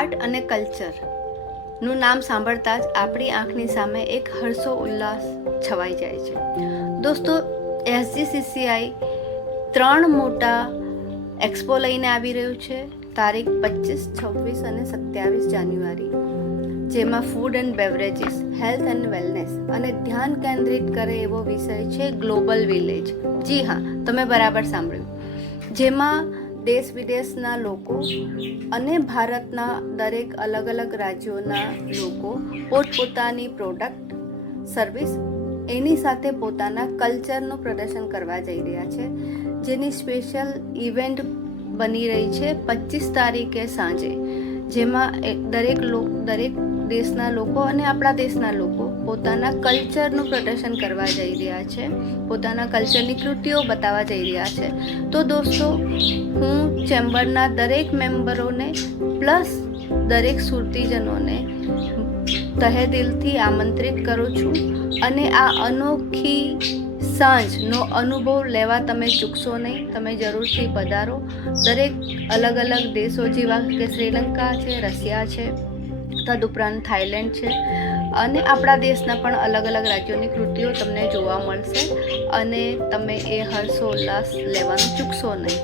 Art અને કલ્ચરનું નામ સાંભળતા જ આપણી આંખની સામે એક હર્ષો ઉલ્લાસ છવાઈ જાય છે. દોસ્તો, SGCCI 3 મોટા એક્સપો લઈને આવી રહ્યું છે તારીખ 25, 26 અને 27 જાન્યુઆરી, જેમાં food and beverages, health and wellness અને ધ્યાન કેન્દ્રિત કરે એવો વિષય છે ગ્લોબલ વિલેજ. જી હા, તમે બરાબર સાંભળ્યું. જેમાં દેશ વિદેશના લોકો અને ભારતના દરેક અલગ અલગ રાજ્યોના લોકો પોતપોતાની પ્રોડક્ટ, સર્વિસ એની સાથે પોતાના કલ્ચરનું પ્રદર્શન કરવા જઈ રહ્યા છે, જેની સ્પેશિયલ ઇવેન્ટ બની રહી છે 25 તારીખે સાંજે, જેમાં દરેક દેશના લોકો અને આપણા દેશના લોકો પોતાના કલ્ચરનું પ્રદર્શન કરવા જઈ રહ્યા છે, પોતાના કલ્ચરની કૃતિઓ બતાવવા જઈ રહ્યા છે. તો દોસ્તો, હું ચેમ્બરના દરેક મેમ્બરોને પ્લસ દરેક સુરતીજનોને તહે દિલથી આમંત્રિત કરું છું અને આ અનોખી સાંજનો અનુભવ લેવા તમે ચૂકશો નહીં. તમે જરૂરથી પધારો. દરેક અલગ અલગ દેશો જેવા કે શ્રીલંકા છે, રશિયા છે, તદુપરાંત થાઈલેન્ડ છે અને આપણા દેશના પણ અલગ અલગ રાજ્યોની કૃતિઓ તમને જોવા મળશે અને તમે એ હર્ષોલ્લાસ લેવાનું ચૂકશો નહીં.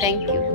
Thank you.